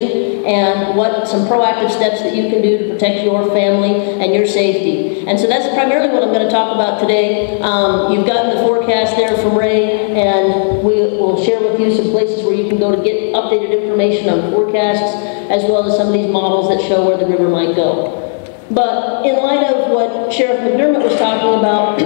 and what some proactive steps that you can do to protect your family and your safety. And so that's primarily what I'm going to talk about today. You've gotten the forecast there from Ray, and we will share with you some places where you can go to get updated information on forecasts, as well as some of these models that show where the river might go. But in light of what Sheriff McDermott was talking about,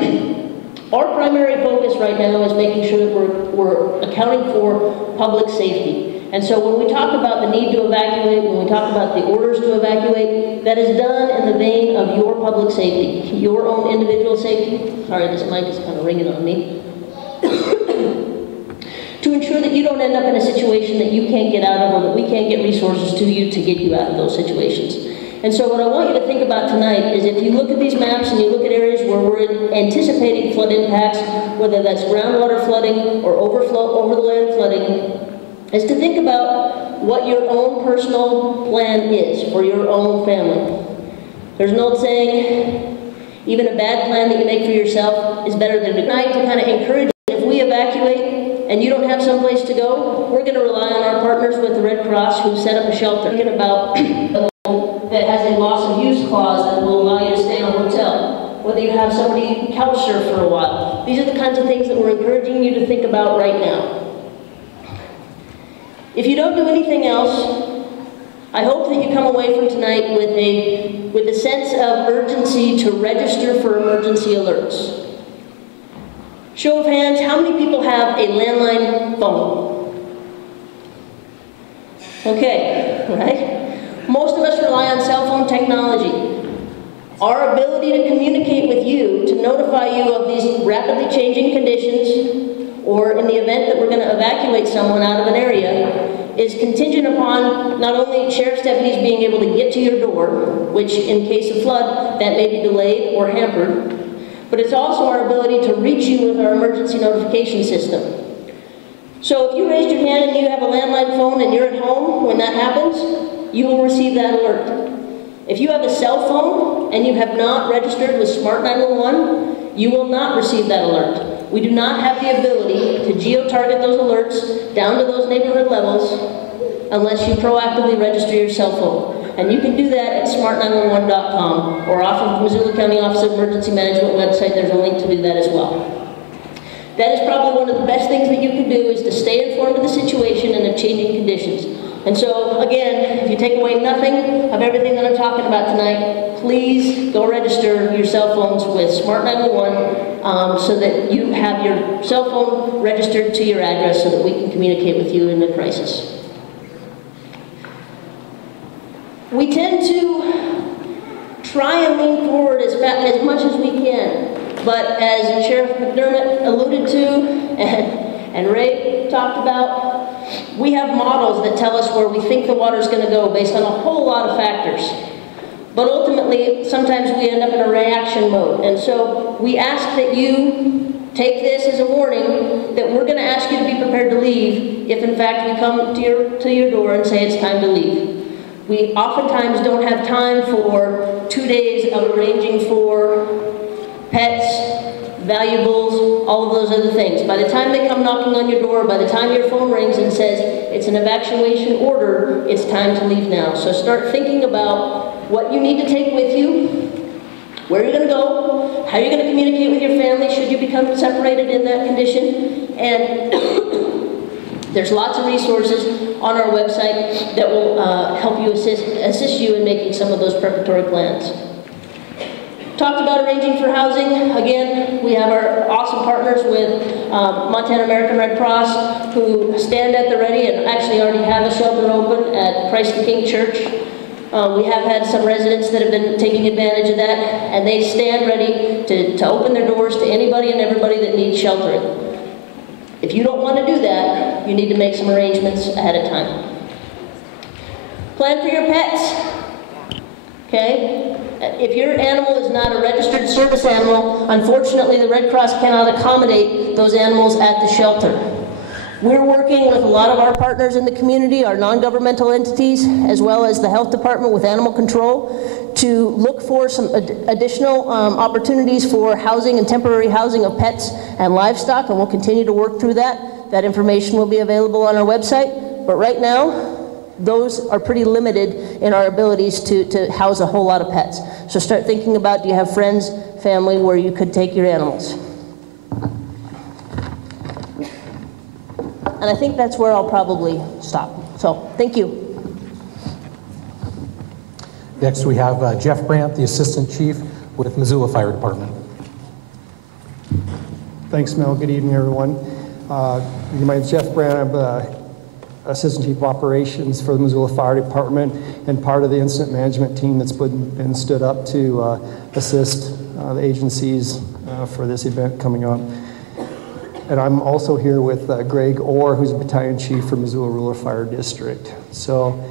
our primary focus right now is making sure that we're accounting for public safety. And so when we talk about the need to evacuate, when we talk about the orders to evacuate, that is done in the vein of your public safety, your own individual safety. Sorry, this mic is kind of ringing on me. To ensure that you don't end up in a situation that you can't get out of, or that we can't get resources to you to get you out of those situations. And so what I want you to think about tonight is, if you look at these maps and you look at areas where we're anticipating flood impacts, whether that's groundwater flooding or overflow, over the land flooding, is to think about what your own personal plan is for your own family. There's an old saying, even a bad plan that you make for yourself is better than a good night, to kind of encourage you. If we evacuate and you don't have someplace to go, we're going to rely on our partners with the Red Cross, who set up a shelter. Thinking about that has a loss of use clause that will allow you to stay in a hotel, whether you have somebody couch surf for a while. These are the kinds of things that we're encouraging you to think about right now. If you don't do anything else, I hope that you come away from tonight with a sense of urgency to register for emergency alerts. Show of hands, how many people have a landline phone? Okay, right? Most of us rely on cell phone technology. Our ability to communicate with you, to notify you of these rapidly changing conditions, or in the event that we're going to evacuate someone out of an area, is contingent upon not only sheriff's deputies being able to get to your door, which in case of flood, that may be delayed or hampered, but it's also our ability to reach you with our emergency notification system. So if you raised your hand and you have a landline phone and you're at home when that happens, you will receive that alert. If you have a cell phone and you have not registered with Smart 911, you will not receive that alert. We do not have the ability to geo-target those alerts down to those neighborhood levels unless you proactively register your cell phone. And you can do that at smart911.com, or off of Missoula County Office of Emergency Management website. There's a link to do that as well. That is probably one of the best things that you can do, is to stay informed of the situation and of changing conditions. And so, again, if you take away nothing of everything that I'm talking about tonight, please go register your cell phones with Smart 911 so that you have your cell phone registered to your address so that we can communicate with you in a crisis. We tend to try and lean forward as much as we can, but as Sheriff McDermott alluded to and Ray talked about, we have models that tell us where we think the water's going to go based on a whole lot of factors. But ultimately, sometimes we end up in a reaction mode. And so we ask that you take this as a warning that we're going to ask you to be prepared to leave if in fact we come to your door and say it's time to leave. We oftentimes don't have time for 2 days of arranging for pets, valuables, all of those other things. By the time they come knocking on your door, by the time your phone rings and says it's an evacuation order, it's time to leave now. So start thinking about what you need to take with you, where you're going to go, how you're going to communicate with your family should you become separated in that condition. And there's lots of resources on our website that will help you assist you in making some of those preparatory plans. Talked about arranging for housing. Again, we have our awesome partners with Montana American Red Cross, who stand at the ready and actually already have a shelter open at Christ the King Church. We have had some residents that have been taking advantage of that, and they stand ready to open their doors to anybody and everybody that needs sheltering. If you don't want to do that, you need to make some arrangements ahead of time. Plan for your pets. Okay? If your animal is not a registered service animal, unfortunately the Red Cross cannot accommodate those animals at the shelter. We're working with a lot of our partners in the community, our non-governmental entities, as well as the health department with animal control, to look for some additional opportunities for housing and temporary housing of pets and livestock, and we'll continue to work through that. That information will be available on our website. But right now, those are pretty limited in our abilities to house a whole lot of pets. So start thinking about, do you have friends, family where you could take your animals? And I think that's where I'll probably stop. So, thank you. Next we have Jeff Brandt, the Assistant Chief with Missoula Fire Department. Thanks, Mel. Good evening, everyone. My name is Jeff Brandt. I'm the Assistant Chief of Operations for the Missoula Fire Department and part of the incident management team that's been stood up to assist the agencies for this event coming up. And I'm also here with Greg Orr, who's a Battalion Chief for Missoula Rural Fire District. So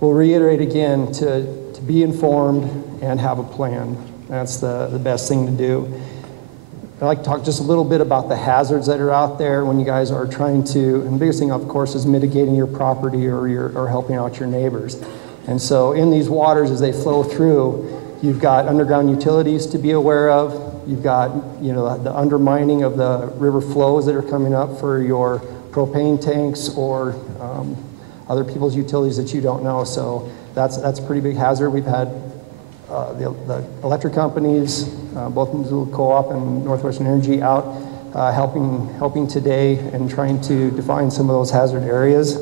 we'll reiterate again to be informed and have a plan. That's the best thing to do. I'd like to talk just a little bit about the hazards that are out there when you guys are trying to, and the biggest thing, of course, is mitigating your property or helping out your neighbors. And so in these waters, as they flow through, you've got underground utilities to be aware of. You've got, the undermining of the river flows that are coming up for your propane tanks or other people's utilities that you don't know. So that's a pretty big hazard. We've had the electric companies, both Missoula Co-op and Northwestern Energy, out helping today and trying to define some of those hazard areas.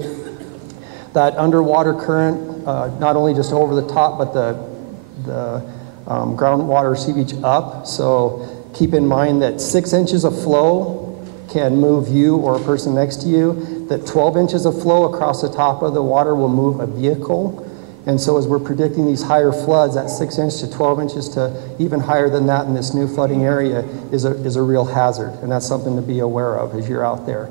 That underwater current, not only just over the top, but the groundwater seepage up. So keep in mind that 6 inches of flow can move you or a person next to you. That 12 inches of flow across the top of the water will move a vehicle. And so as we're predicting these higher floods, that 6 inches to 12 inches to even higher than that in this new flooding area is a real hazard. And that's something to be aware of as you're out there.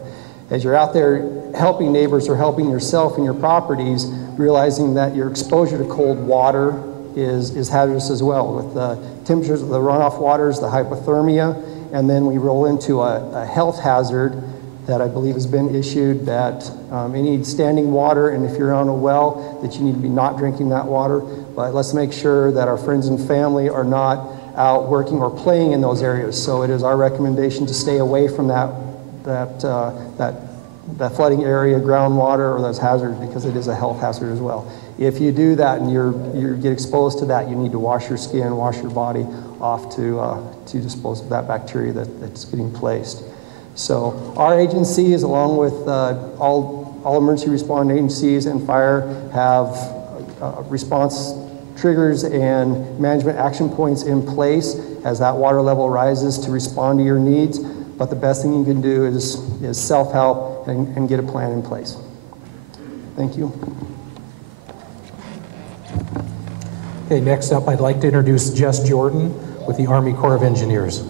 As you're out there helping neighbors or helping yourself and your properties, realizing that your exposure to cold water is hazardous as well, with the temperatures of the runoff waters, the hypothermia, and then we roll into a health hazard that I believe has been issued, that any standing water, and if you're on a well, that you need to be not drinking that water. But let's make sure that our friends and family are not out working or playing in those areas. So it is our recommendation to stay away from that flooding area, groundwater, or those hazards, because it is a health hazard as well. If you do that and you get exposed to that, you need to wash your skin, wash your body off to dispose of that bacteria that's getting placed. So our agencies, along with all emergency responding agencies and fire, have response triggers and management action points in place as that water level rises to respond to your needs. But the best thing you can do is self-help and get a plan in place. Thank you. Okay, next up, I'd like to introduce Jess Jordan with the Army Corps of Engineers.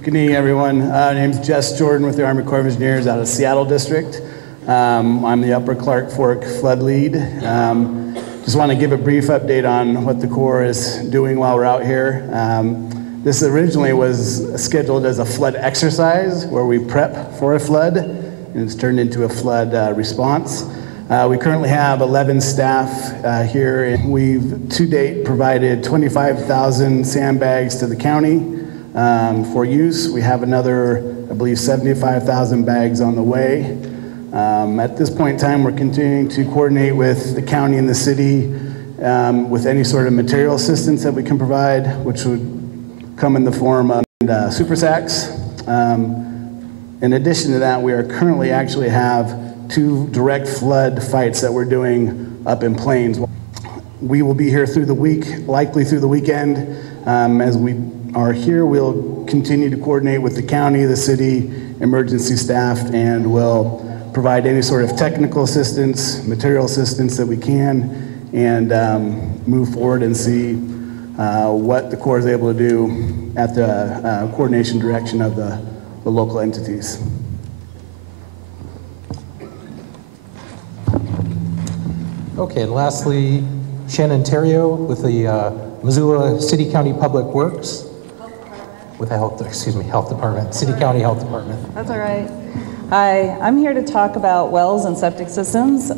Good evening, everyone. My name's Jess Jordan with the Army Corps of Engineers out of Seattle District. I'm the Upper Clark Fork Flood Lead. Just want to give a brief update on what the Corps is doing while we're out here. This originally was scheduled as a flood exercise where we prep for a flood, and it's turned into a flood response. We currently have 11 staff here, and we've to date provided 25,000 sandbags to the county for use. We have another, I believe, 75,000 bags on the way. At this point in time, we're continuing to coordinate with the county and the city with any sort of material assistance that we can provide, which would come in the form of super sacks. In addition to that, we are currently actually have 2 direct flood fights that we're doing up in Plains. We will be here through the week, likely through the weekend. As we are here, we'll continue to coordinate with the county, the city, emergency staff, and we'll provide any sort of technical assistance, material assistance that we can, and move forward and see what the Corps is able to do at the coordination direction of the local entities. Okay, and lastly, Shannon Terrio with the Missoula City County Public Works. With the Health Department, City County Health Department. That's all right. Hi, I'm here to talk about wells and septic systems.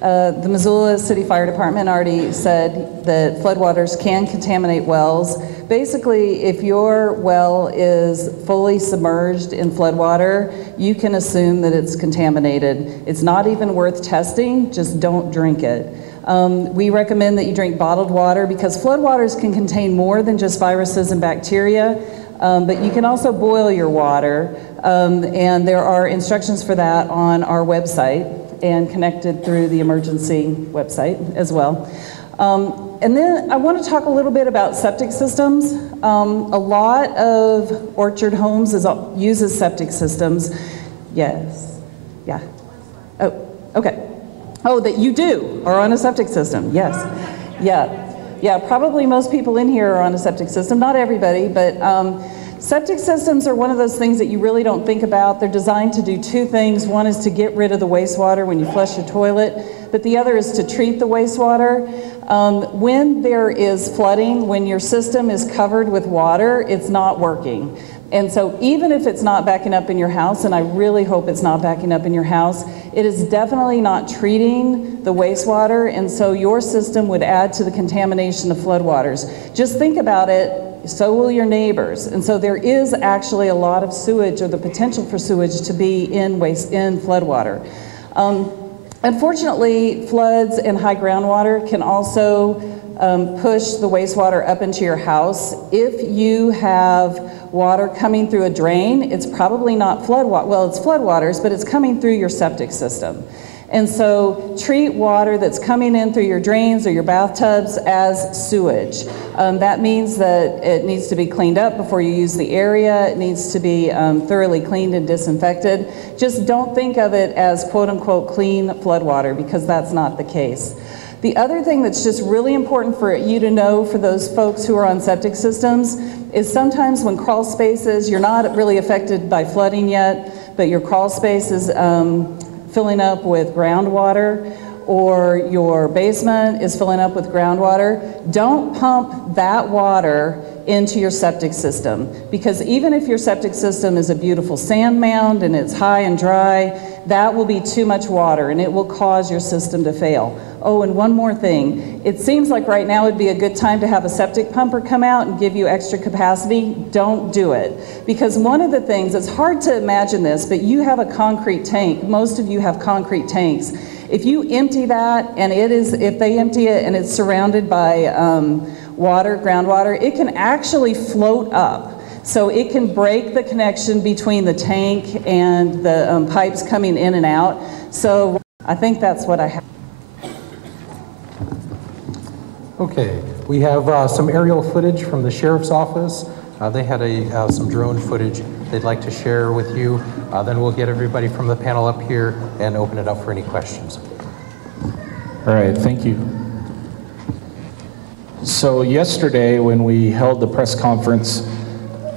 The Missoula City Fire Department already said that floodwaters can contaminate wells. Basically, if your well is fully submerged in floodwater, you can assume that it's contaminated. It's not even worth testing, just don't drink it. We recommend that you drink bottled water because floodwaters can contain more than just viruses and bacteria, but you can also boil your water, and there are instructions for that on our website and connected through the emergency website as well. And then I want to talk a little bit about septic systems. A lot of Orchard Homes uses septic systems. Yes, yeah. Oh, okay. Oh, that you do are on a septic system, yes. Yeah, probably most people in here are on a septic system, not everybody, but septic systems are one of those things that you really don't think about. They're designed to do two things. One is to get rid of the wastewater when you flush your toilet, but the other is to treat the wastewater. When there is flooding, when your system is covered with water, it's not working. And so even if it's not backing up in your house, and I really hope it's not backing up in your house, it is definitely not treating the wastewater, and so your system would add to the contamination of floodwaters. Just think about it, so will your neighbors. And so there is actually a lot of sewage, or the potential for sewage to be in floodwater. Unfortunately, floods and high groundwater can also push the wastewater up into your house. If you have water coming through a drain, it's probably not floodwater. Well, it's floodwaters, but it's coming through your septic system. And so treat water that's coming in through your drains or your bathtubs as sewage. That means that it needs to be cleaned up before you use the area. It needs to be thoroughly cleaned and disinfected. Just don't think of it as quote unquote clean floodwater, because that's not the case. The other thing that's just really important for you to know for those folks who are on septic systems is sometimes when crawl spaces, you're not really affected by flooding yet, but your crawl space is filling up with groundwater, or your basement is filling up with groundwater, don't pump that water into your septic system, because even if your septic system is a beautiful sand mound and it's high and dry, that will be too much water and it will cause your system to fail. Oh, and one more thing. It seems like right now would be a good time to have a septic pumper come out and give you extra capacity. Don't do it. Because one of the things, it's hard to imagine this, but you have a concrete tank. Most of you have concrete tanks. If you empty that, and if they empty it and it's surrounded by water, groundwater, it can actually float up. So it can break the connection between the tank and the pipes coming in and out. So I think that's what I have. Okay, we have some aerial footage from the sheriff's office. They had some drone footage they'd like to share with you. Then we'll get everybody from the panel up here and open it up for any questions. All right, thank you. So yesterday when we held the press conference,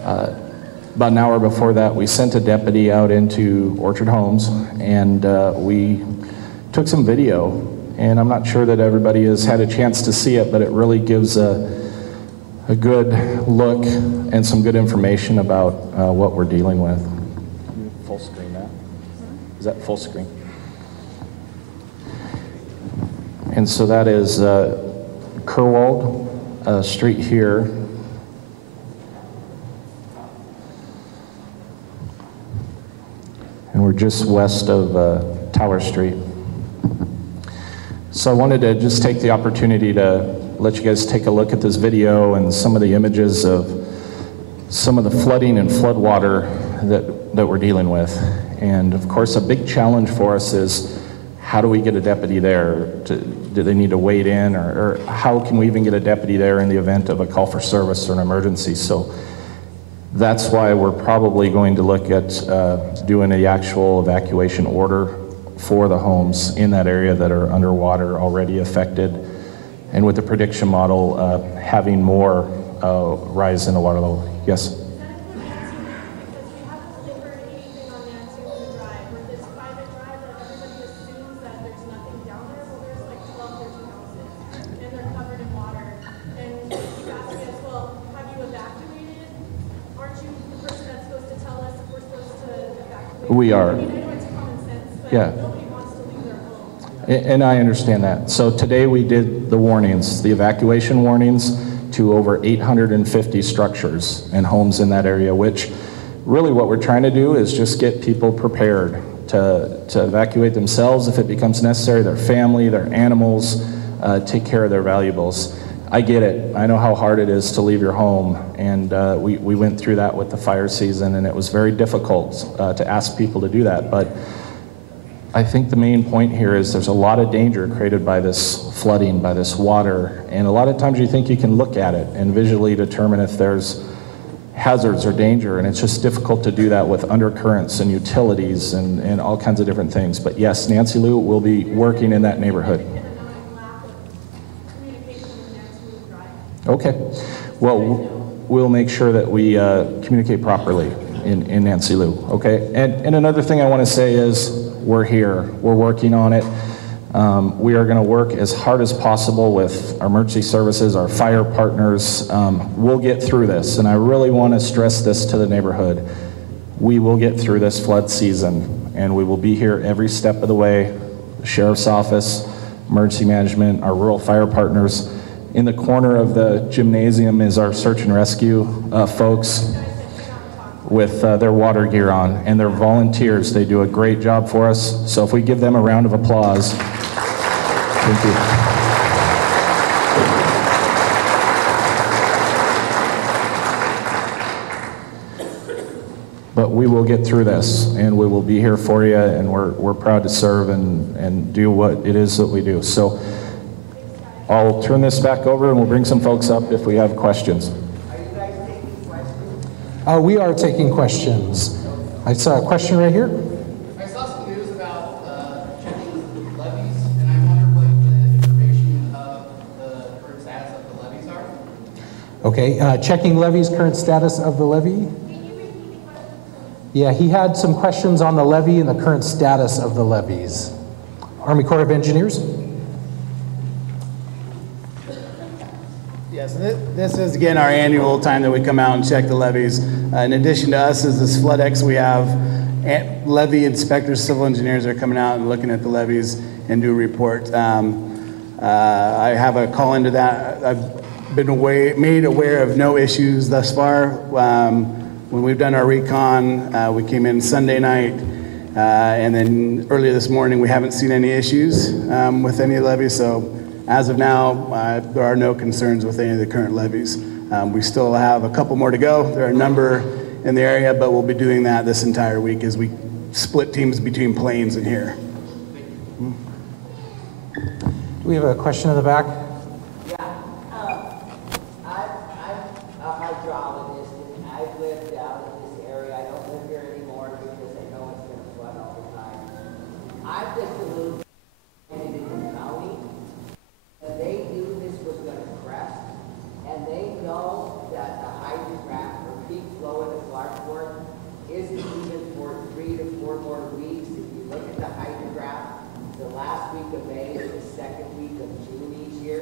about an hour before that, we sent a deputy out into Orchard Homes, and we took some video. And I'm not sure that everybody has had a chance to see it, but it really gives a good look and some good information about what we're dealing with. Can you full screen that? Is that full screen? And so that is Kerwald Street here. And we're just west of Tower Street. So I wanted to just take the opportunity to let you guys take a look at this video and some of the images of some of the flooding and floodwater that we're dealing with. And of course, a big challenge for us is how do we get a deputy there? Do they need to wade in, or how can we even get a deputy there in the event of a call for service or an emergency? So that's why we're probably going to look at doing the actual evacuation order for the homes in that area that are underwater, already affected, and with the prediction model having more rise in the water level. Yes? We are. Yeah. And I understand that. So today we did the warnings, the evacuation warnings to over 850 structures and homes in that area, which really what we're trying to do is just get people prepared to evacuate themselves if it becomes necessary, their family, their animals, take care of their valuables. I get it. I know how hard it is to leave your home, and we went through that with the fire season, and it was very difficult to ask people to do that. But I think the main point here is there's a lot of danger created by this flooding, by this water, and a lot of times you think you can look at it and visually determine if there's hazards or danger, and it's just difficult to do that with undercurrents and utilities and all kinds of different things. But yes, Nancy Lou will be working in that neighborhood. Okay. Well, we'll make sure that we communicate properly in Nancy Lou, okay? And another thing I want to say is we're here. We're working on it. We are going to work as hard as possible with our emergency services, our fire partners. We'll get through this, and I really want to stress this to the neighborhood. We will get through this flood season, and we will be here every step of the way. The Sheriff's Office, emergency management, our rural fire partners. In the corner of the gymnasium is our search and rescue folks with their water gear on, and they're volunteers. They do a great job for us. So if we give them a round of applause. Thank you. But we will get through this, and we will be here for you, and we're proud to serve and do what it is that we do. So I'll turn this back over, and we'll bring some folks up if we have questions. Are you guys taking questions? We are taking questions. I saw a question right here. I saw some news about checking levies, and I wonder what the information of the current status of the levies are. Okay, checking levies, current status of the levy. Yeah, he had some questions on the levy and the current status of the levies. Army Corps of Engineers. Yes, this is again our annual time that we come out and check the levees. In addition to us, is this FloodX, we have levee inspectors, civil engineers are coming out and looking at the levees and do a report. I have a call into that. I've been made aware of no issues thus far. When we've done our recon, we came in Sunday night, and then earlier this morning, we haven't seen any issues with any levees. So as of now, there are no concerns with any of the current levees. We still have a couple more to go. There are a number in the area, but we'll be doing that this entire week as we split teams between planes and here. Do we have a question in the back? My job in this, I've lived out in this area. I don't live here anymore because I know it's going to flood all the time. I've just a little in the county. They knew this was going to crest, and they know that the hydrograph or peak flow in the Clarkport isn't even for 3 to 4 more weeks. If you look at the hydrograph, the last week of May is the second week of June each year.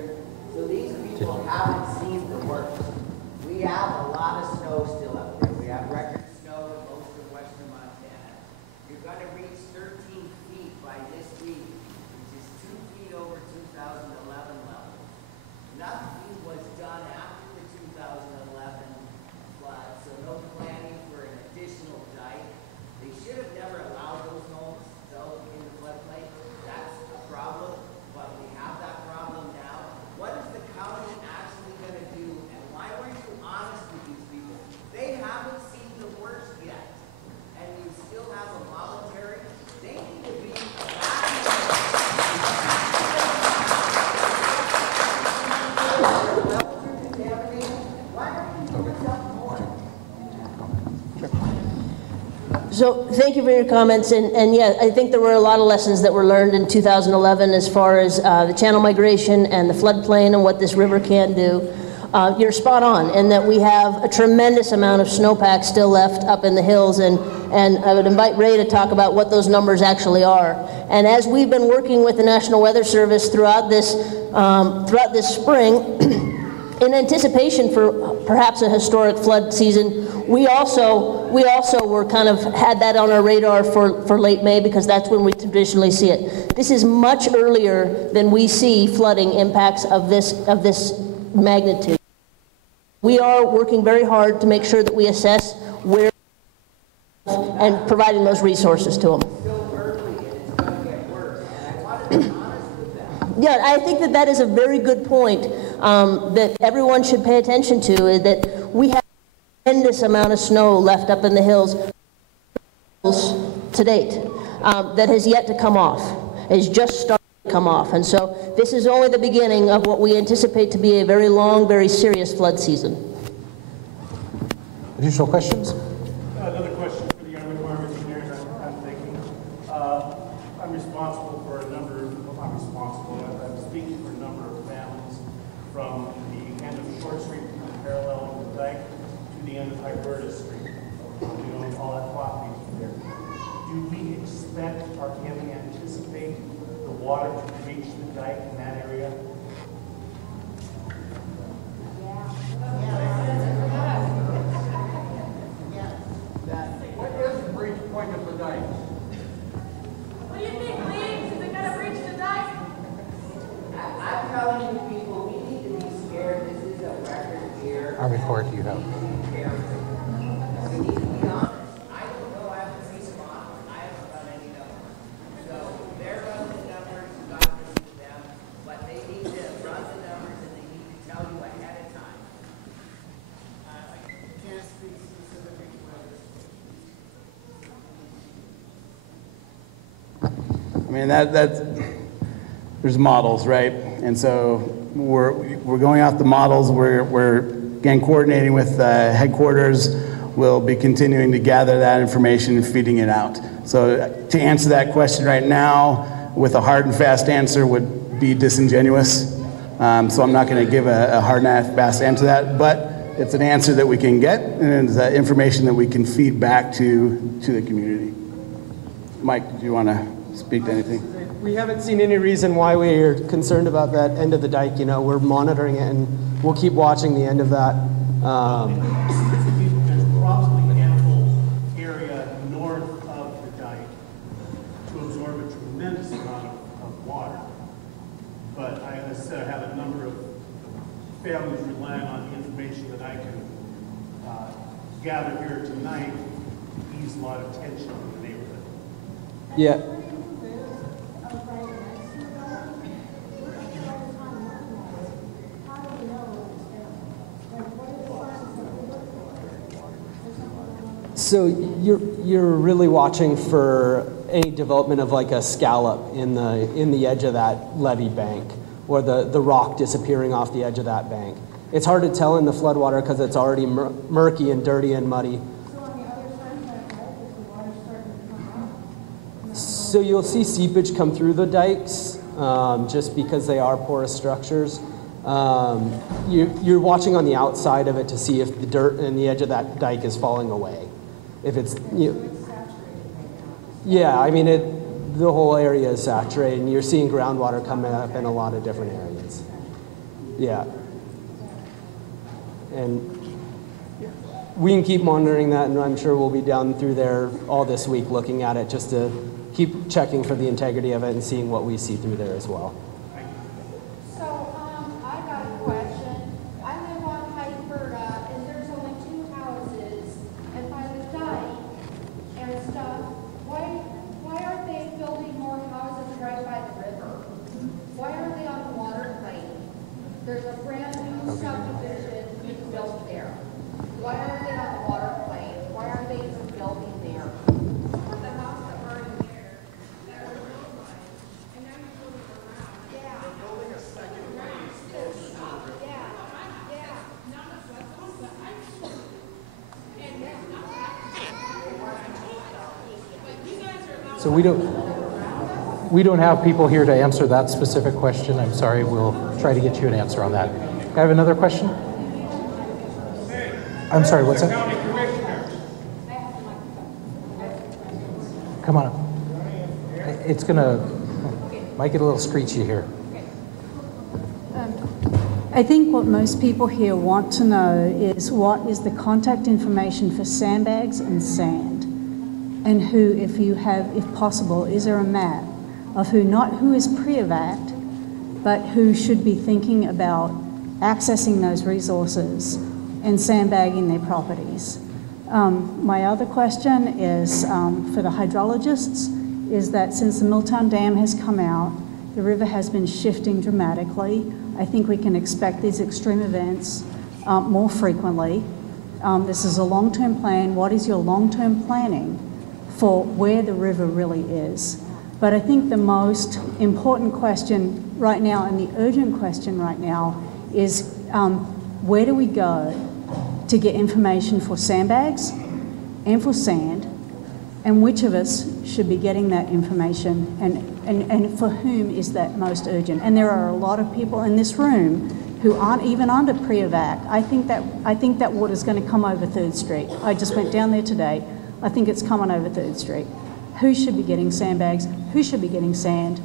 So these people haven't seen the worst. We have a lot of snow still up there. We have record snow in most of western Montana. You're going to reach 13 feet by this week, which is 2 feet over 2011 level. Nothing was done after the 2011 flood, so no planning for an additional dike. They should have never allowed those homes, though, in the floodplain. That's a problem, but we have that problem now. What is the county actually going to do, and why weren't you honest with these people? They haven't seen the worst yet, and you still have a voluntary. They need to be So thank you for your comments, and yeah, I think there were a lot of lessons that were learned in 2011 as far as the channel migration and the floodplain and what this river can do. You're spot on in that we have a tremendous amount of snowpack still left up in the hills, and I would invite Ray to talk about what those numbers actually are. And as we've been working with the National Weather Service throughout this spring, in anticipation for perhaps a historic flood season, we also were kind of had that on our radar for late May because that's when we traditionally see it. This is much earlier than we see flooding impacts of this magnitude. We are working very hard to make sure that we assess where and providing those resources to them. Yeah, I think that is a very good point that everyone should pay attention to, is that we have a tremendous amount of snow left up in the hills to date that has yet to come off, has just started to come off. And so this is only the beginning of what we anticipate to be a very long, very serious flood season. Additional questions? Another question for the Army Corps of Engineers. I'm thinking, I'm responsible for a number, well, not responsible, I'm speaking for a number of families from the end of Short Street, parallel with the dike, to the end of Hyberta Street. You know, all that property there. Do we expect or can we anticipate the water to reach the dike in that area? What is the breach point of the dike? What do you think, Lee? Is it going to breach the dike? I'm telling you people, we need to be scared. This is a record year. Army Corps, do you have? We need to be honest. I don't know. I haven't seen them on. I haven't run any numbers. So they're running the numbers, God knows them, but they need to run the numbers and they need to tell you ahead of time. I can't speak specifically to whether I mean, that's there's models, right? And so we're going out the models. We're again coordinating with headquarters. We'll be continuing to gather that information and feeding it out. So to answer that question right now with a hard and fast answer would be disingenuous. So I'm not going to give a hard and fast answer to that, but it's an answer that we can get, and it's information that we can feed back to the community. Mike, do you want to speak to anything? We haven't seen any reason why we are concerned about that end of the dike. You know, we're monitoring it, and we'll keep watching the end of that. There's probably ample area north of the dike to absorb a tremendous amount of water. But as I said, I have a number of families relying on the information that I can gather here tonight to ease a lot of tension in the neighborhood. Yeah. So you're really watching for any development of like a scallop in the edge of that levee bank, or the rock disappearing off the edge of that bank. It's hard to tell in the floodwater because it's already murky and dirty and muddy. So on the other side of that dike, is the water starting to come out? So you'll see seepage come through the dikes just because they are porous structures. You're watching on the outside of it to see if the dirt in the edge of that dike is falling away. If it's, yeah, I mean, the whole area is saturated, and you're seeing groundwater coming up in a lot of different areas. Yeah. And we can keep monitoring that, and I'm sure we'll be down through there all this week looking at it just to keep checking for the integrity of it and seeing what we see through there as well. So, I got a question. I live on Hyberta, and there's only 2 houses, and by the dike and stuff, why aren't they building more houses right by the river? Why aren't they on the water plane? There's a brand new subdivision being built there. Why aren't they on the water plane? Why aren't they even building there? The house that burned there, that was built by, and now you're building around. Yeah. They're building a second phase close to the river. Yeah. Not a flood zone, but I'm sure. And that's not that. But you guys are about. So we don't have people here to answer that specific question. I'm sorry. We'll try to get you an answer on that. I have another question. I'm sorry. What's that? Come on up. It's gonna might get a little screechy here. I think what most people here want to know is what is the contact information for sandbags and sand, and who, if possible, is there a map of who, not who is pre-evac, but who should be thinking about accessing those resources and sandbagging their properties. My other question is for the hydrologists, is that since the Milltown Dam has come out, the river has been shifting dramatically. I think we can expect these extreme events more frequently. This is a long-term plan. What is your long-term planning for where the river really is? But I think the most important question right now, and the urgent question right now, is where do we go to get information for sandbags and for sand, and which of us should be getting that information, and for whom is that most urgent? And there are a lot of people in this room who aren't even under pre-evac. I think that water's going to come over 3rd Street. I just went down there today. I think it's coming over 3rd Street. Who should be getting sandbags? Who should be getting sand?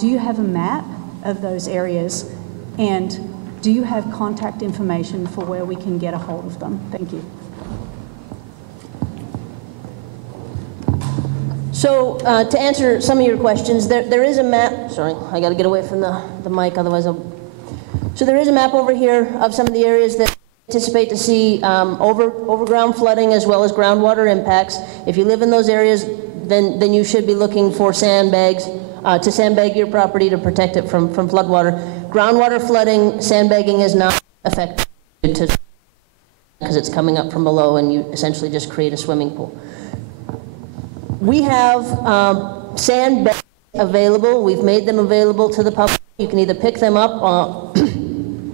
Do you have a map of those areas? And do you have contact information for where we can get a hold of them? Thank you. So to answer some of your questions, there is a map. Sorry, I got to get away from the mic, otherwise I'll. So there is a map over here of some of the areas that anticipate to see overground flooding as well as groundwater impacts. If you live in those areas, then you should be looking for sandbags to sandbag your property to protect it from floodwater. Groundwater flooding, sandbagging is not effective because it's coming up from below and you essentially just create a swimming pool. We have sandbags available. We've made them available to the public. You can either pick them up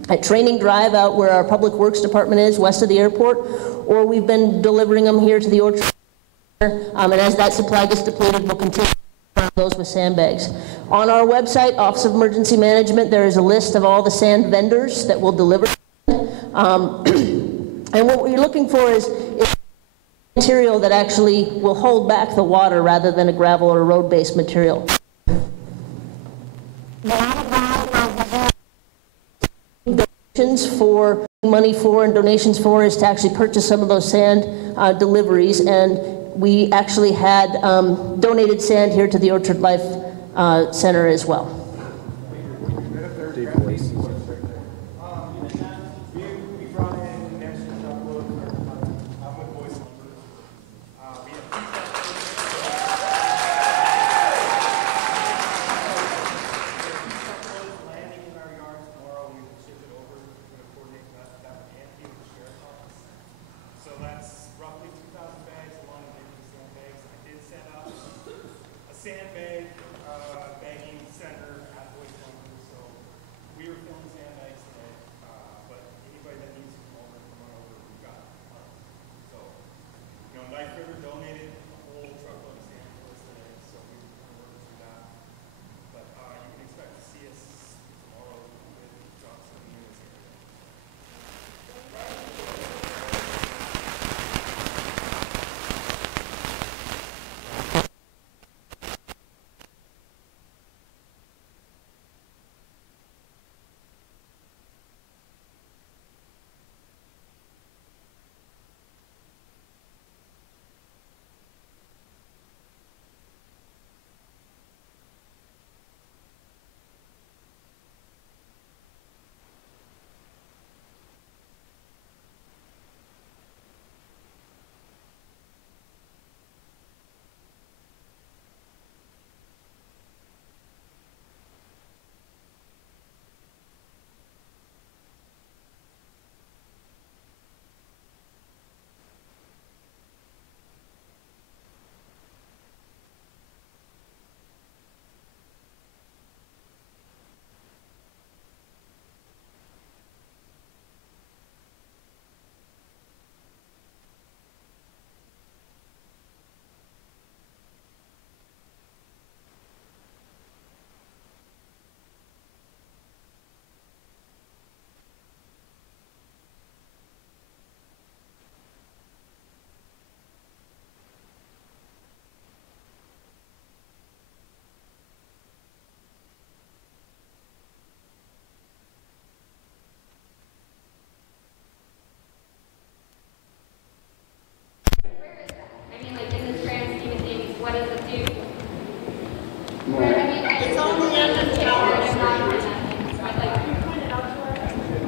at Training Drive out where our Public Works Department is, west of the airport, or we've been delivering them here to the Orchard Center. And as that supply gets depleted, we'll continue those with sandbags. On our website, Office of Emergency Management, there is a list of all the sand vendors that will deliver. And what we're looking for is material that actually will hold back the water rather than a gravel or road-based material. For money for and donations for is to actually purchase some of those sand deliveries, and we actually had donated sand here to the Orchard Life Center as well. Sandbag bagging center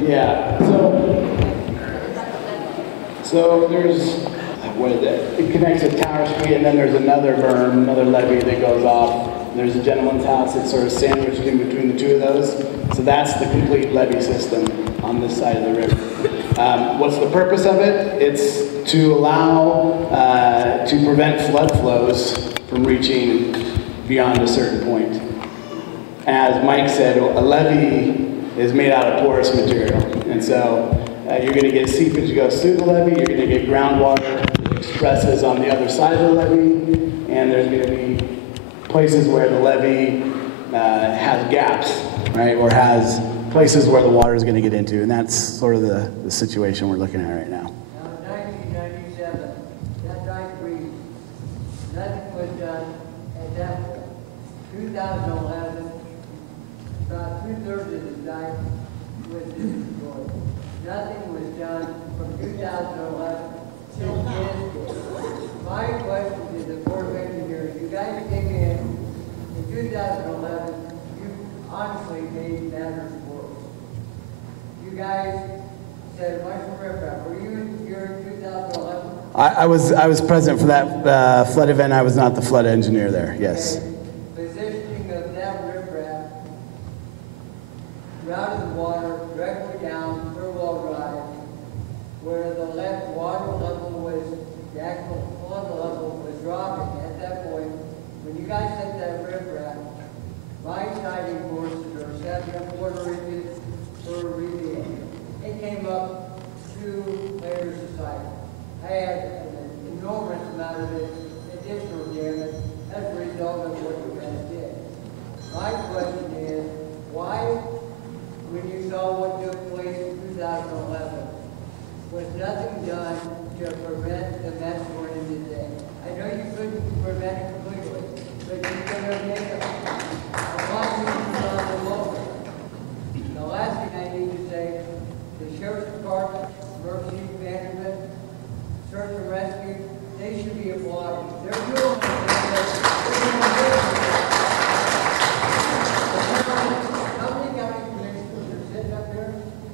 Yeah, so there's, what is it? It connects to Tower Street, and then there's another berm, another levee that goes off. There's a gentleman's house that's sort of sandwiched in between the two of those. So that's the complete levee system on this side of the river. What's the purpose of it? It's to allow, to prevent flood flows from reaching beyond a certain point. As Mike said, a levee is made out of porous material. And so you're going to get seepage that goes through the levee, you're going to get groundwater that expresses on the other side of the levee, and there's going to be places where the levee has gaps, right, or has places where the water is going to get into, and that's sort of the situation we're looking at right now. Now, in 1997, that dike breached. Nothing was done at that point. 2011, about 2/3 of the dike was destroyed. Nothing was done from 2011 till this. My question to the Board of Engineers, you guys came in 2011, you honestly made matters worse. You guys said much more riprap. Were you here in 2011? I was present for that flood event. I was not the flood engineer there, yes. Okay. Positioning of that riprap out of the water directly down Thirlwall Drive, where the left water level was, the actual flood level was dropping at that point. When you guys set that riprap, my siding forces are 7¼ inches per radius. It came up 2 layers of siding. I had an enormous amount of additional damage as a result of what you guys did. My question is, why, when you saw what took place in 2011, was nothing done to prevent the mess we're in today? I know you couldn't prevent it completely, but you could have made a lot of things on the local. The last thing I need to say, the Sheriff's Department, Emergency Management, Search and Rescue, they should be applauded. They're doing it. How many county commissioners are sitting up there?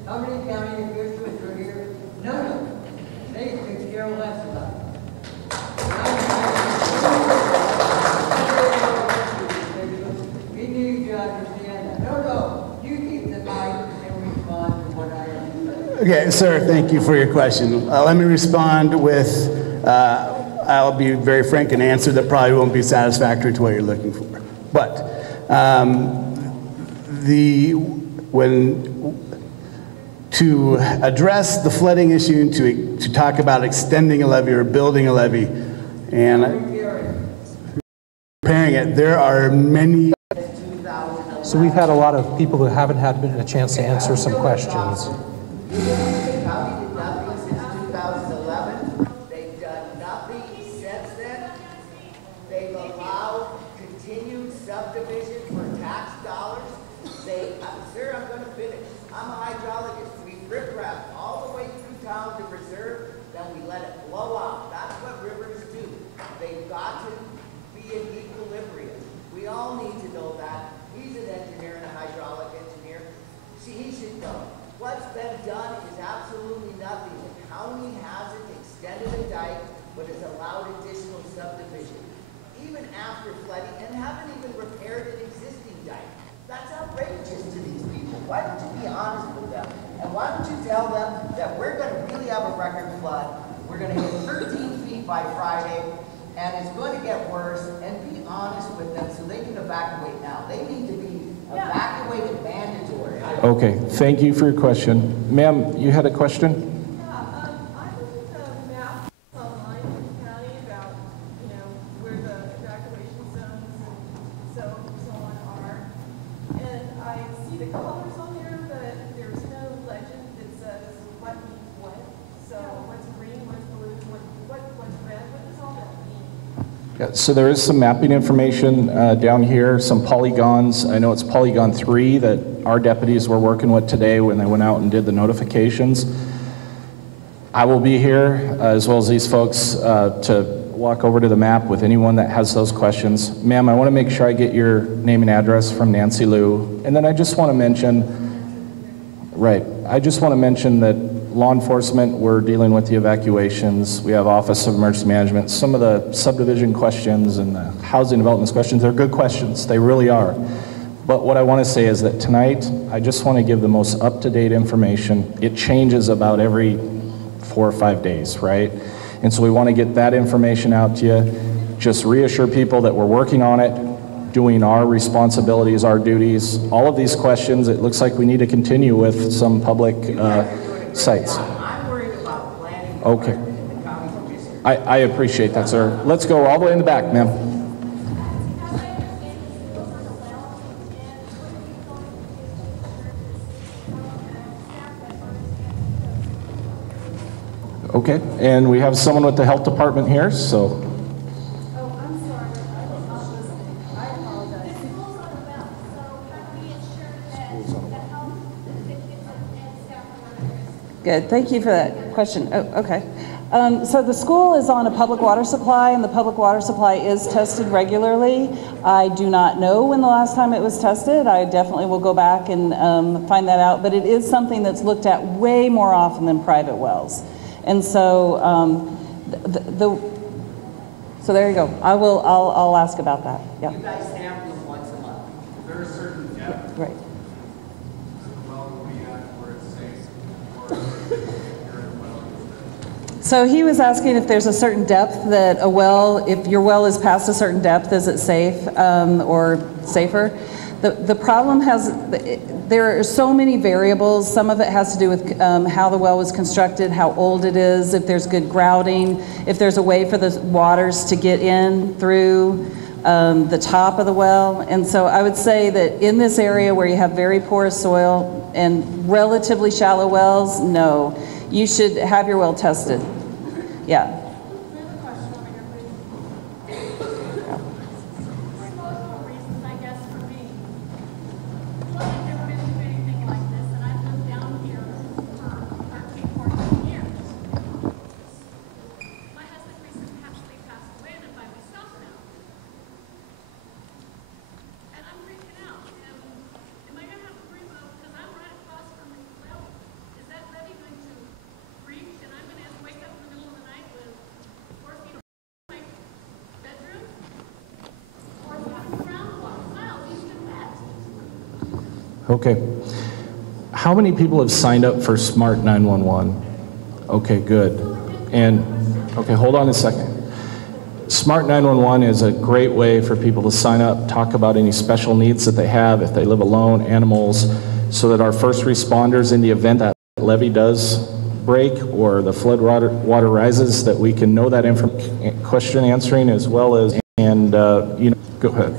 How many county officials are here? None of them. They could care less about it. We need to understand that. No, you keep the mic and respond to what I am saying. Okay, sir, thank you for your question. Let me respond with, I'll be very frank, an answer that probably won't be satisfactory to what you're looking for. But to address the flooding issue, to talk about extending a levee or building a levee and repairing it, there are many. So we've had a lot of people who haven't had a chance to answer some questions. The county did nothing since 2011. They've done nothing since then. They've allowed continued subdivision for tax dollars. Sir, I'm going to finish. I'm a hydrologist. We rip-rap all the way through town to reserve, then we let it blow out. That's what rivers do. They've got to be in equilibrium. We all need to know that. He's an engineer and a hydraulic engineer. See, he should know. What's been done is absolutely nothing. The county hasn't extended a dike, but has allowed additional subdivision, even after flooding, and haven't even repaired an existing dike. That's outrageous to these people. Why don't you be honest with them? And why don't you tell them that we're going to really have a record flood, we're going to hit 13 feet by Friday, and it's going to get worse, and be honest with them so they can evacuate now. They need to be evacuated mandatory. Okay, thank you for your question. Ma'am, you had a question? Yeah, I looked at the map online in the county about, where the evacuation zones and so on are. And I see the colors on there, but there's no legend that says what means what. So what's green, what's blue, what's red, what does all that mean? Yeah, so there is some mapping information down here, some polygons. I know it's polygon 3 that our deputies were working with today when they went out and did the notifications. I will be here, as well as these folks, to walk over to the map with anyone that has those questions. Ma'am, I want to make sure I get your name and address from Nancy Lou. And then I just want to mention, that law enforcement, we're dealing with the evacuations. We have Office of Emergency Management. Some of the subdivision questions and the housing development questions, they're good questions. They really are. But what I want to say is that tonight, I just want to give the most up-to-date information. It changes about every 4 or 5 days, right? And so we want to get that information out to you. Just reassure people that we're working on it, doing our responsibilities, our duties. All of these questions, it looks like we need to continue with some public sites. I'm worried about planning. Okay. I appreciate that, sir. Let's go all the way in the back, ma'am. Okay, and we have someone with the health department here, so. Oh, I'm sorry. I was not listening. I apologize. The school's on the bell, so how do we ensure that the health, the kids and staff are at risk? Good, thank you for that question. Oh, okay. So the school is on a public water supply, and the public water supply is tested regularly. I do not know when the last time it was tested. I definitely will go back and find that out, but it is something that's looked at way more often than private wells. And so, so there you go. I'll ask about that. Yeah. You guys sample them once a month. Is there a certain depth Right. the well will be at where it's safe? Or you're in a well? So he was asking if there's a certain depth that a well, if your well is past a certain depth, is it safe or safer? The problem there are so many variables. Some of it has to do with how the well was constructed, how old it is, if there's good grouting, if there's a way for the waters to get in through the top of the well. And so I would say that in this area where you have very porous soil and relatively shallow wells, no. You should have your well tested. Yeah. Okay. How many people have signed up for Smart 911? Okay, good. And, okay, hold on a second. Smart 911 is a great way for people to sign up, talk about any special needs that they have, if they live alone, animals, so that our first responders, in the event that levee does break or the flood water rises, that we can know that question answering as well as, and, go ahead.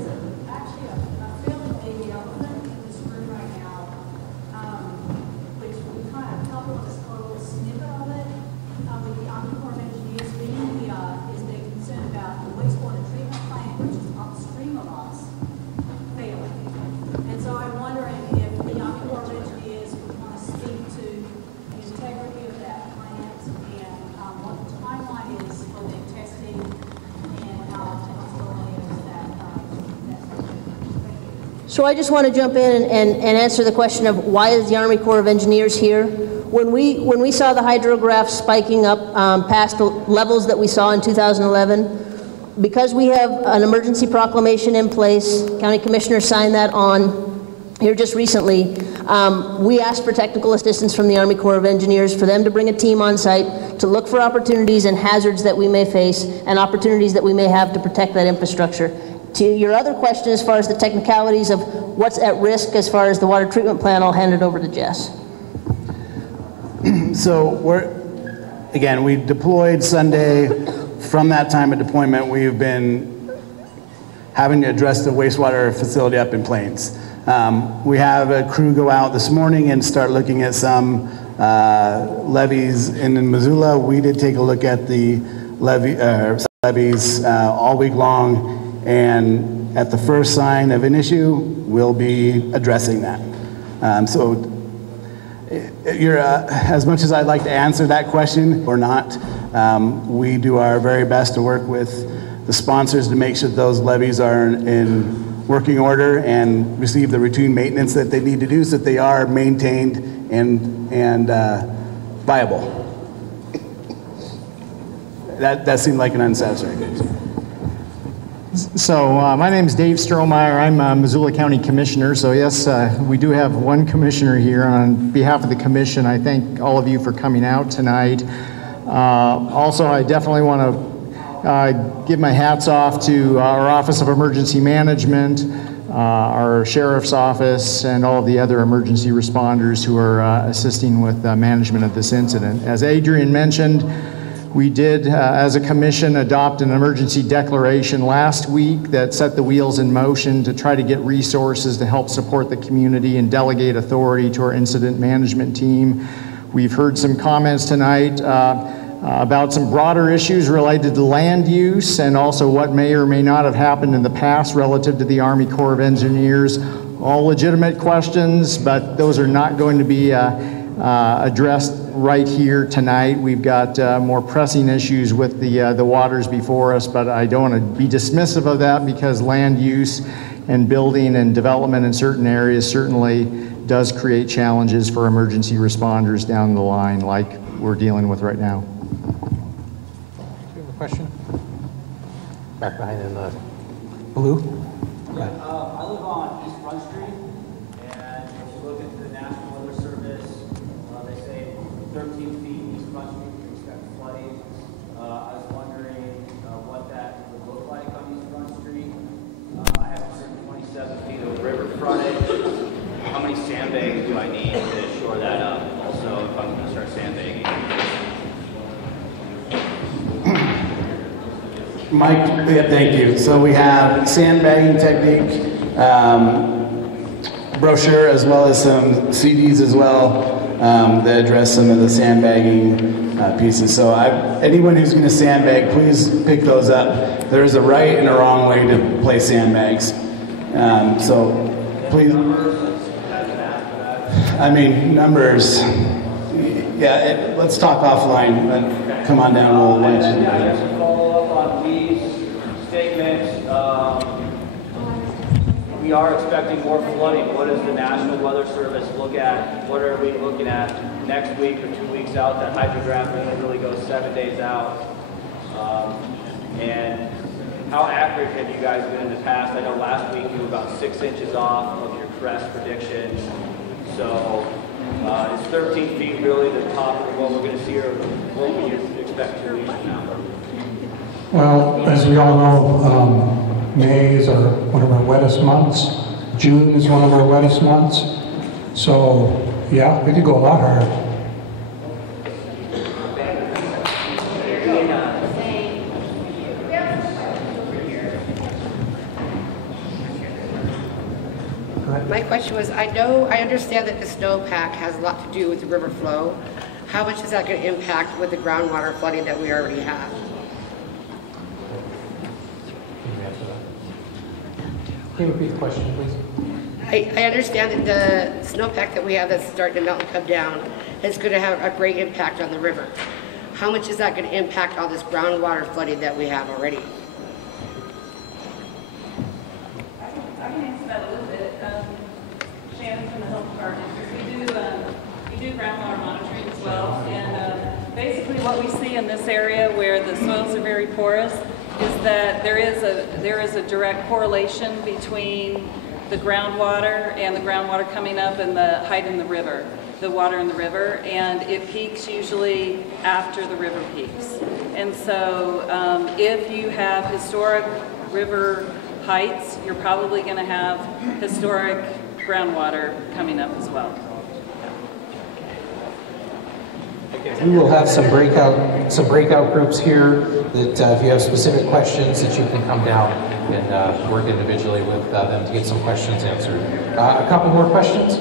So I just want to jump in and answer the question of why is the Army Corps of Engineers here? When we saw the hydrographs spiking up past the levels that we saw in 2011, because we have an emergency proclamation in place, County Commissioner signed that on here just recently, we asked for technical assistance from the Army Corps of Engineers for them to bring a team on site to look for opportunities and hazards that we may face and opportunities that we may have to protect that infrastructure. To your other question, as far as the technicalities of what's at risk as far as the water treatment plant, I'll hand it over to Jess. So we deployed Sunday. From that time of deployment, we've been having to address the wastewater facility up in Plains. We have a crew go out this morning and start looking at some levees in Missoula. We did take a look at the levees all week long. And at the first sign of an issue, we'll be addressing that. As much as I'd like to answer that question or not, We do our very best to work with the sponsors to make sure that those levees are in working order and receive the routine maintenance that they need to do so that they are maintained and viable. That seemed like an unsatisfactory answer. So my name is Dave Strohmeyer. I'm a Missoula County Commissioner. So yes, we do have one commissioner here. On behalf of the commission, I thank all of you for coming out tonight. Also, I definitely want to give my hats off to our Office of Emergency Management, our Sheriff's Office, and all of the other emergency responders who are assisting with management of this incident. As Adrian mentioned, we did, as a commission, adopt an emergency declaration last week that set the wheels in motion to try to get resources to help support the community and delegate authority to our incident management team. We've heard some comments tonight about some broader issues related to land use and also what may or may not have happened in the past relative to the Army Corps of Engineers. All legitimate questions, but those are not going to be addressed right here tonight. We've got more pressing issues with the waters before us, but I don't want to be dismissive of that because land use and building and development in certain areas certainly does create challenges for emergency responders down the line like we're dealing with right now. Do you have a question? Back behind in the blue. Yeah, I live on East Front Street, and if you look at the National Weather Service, they say 13 feet East Front Street, you expect flooding. I was wondering what that would look like on East Front Street. I have 127 feet of river frontage. How many sandbags do I need to shore that up? Also, if I'm going to start sandbagging. Mike, yeah, thank you. So we have sandbagging technique brochure as well as some CDs as well that address some of the sandbagging pieces. So anyone who's going to sandbag, please pick those up. There is a right and a wrong way to play sandbags. So please, I mean, numbers. Yeah, let's talk offline. Come on down. We'll lunch. We are expecting more flooding. What does the National Weather Service look at? What are we looking at next week or 2 weeks out? That hydrograph really goes 7 days out. And how accurate have you guys been in the past? I know last week you were about 6 inches off of your crest prediction. So is 13 feet really the top of what we're going to see, or what would you expect 2 weeks from now? Well, as we all know, May is one of our wettest months. June is one of our wettest months. So, yeah, we could go a lot higher. My question was, I understand that the snowpack has a lot to do with the river flow. How much is that going to impact with the groundwater flooding that we already have? Can you repeat the question, please? I understand that the snowpack that we have that's starting to melt and come down is going to have a great impact on the river. How much is that going to impact all this groundwater flooding that we have already? I can answer that a little bit. Shannon from the Health Department. We do groundwater monitoring as well, and basically what we see in this area where the soils are very porous is that there is a direct correlation between the groundwater and the groundwater coming up and the height in the river, the water in the river, and it peaks usually after the river peaks. And so if you have historic river heights, you're probably going to have historic groundwater coming up as well. We will have some breakout groups here that if you have specific questions that you can come down and work individually with them to get some questions answered. A couple more questions?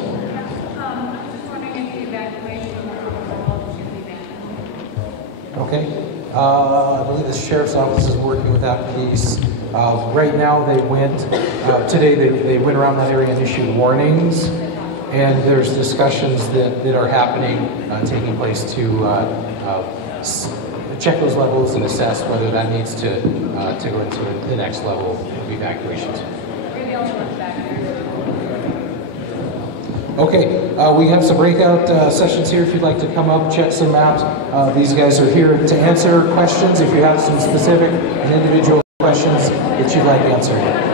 Okay. I believe the Sheriff's Office is working with that piece. Right now they went, today they went around that area and issued warnings. And there's discussions that are happening, taking place to check those levels and assess whether that needs to go into the next level of evacuations. Okay, we have some breakout sessions here if you'd like to come up, check some out. These guys are here to answer questions if you have some specific and individual questions that you'd like answered.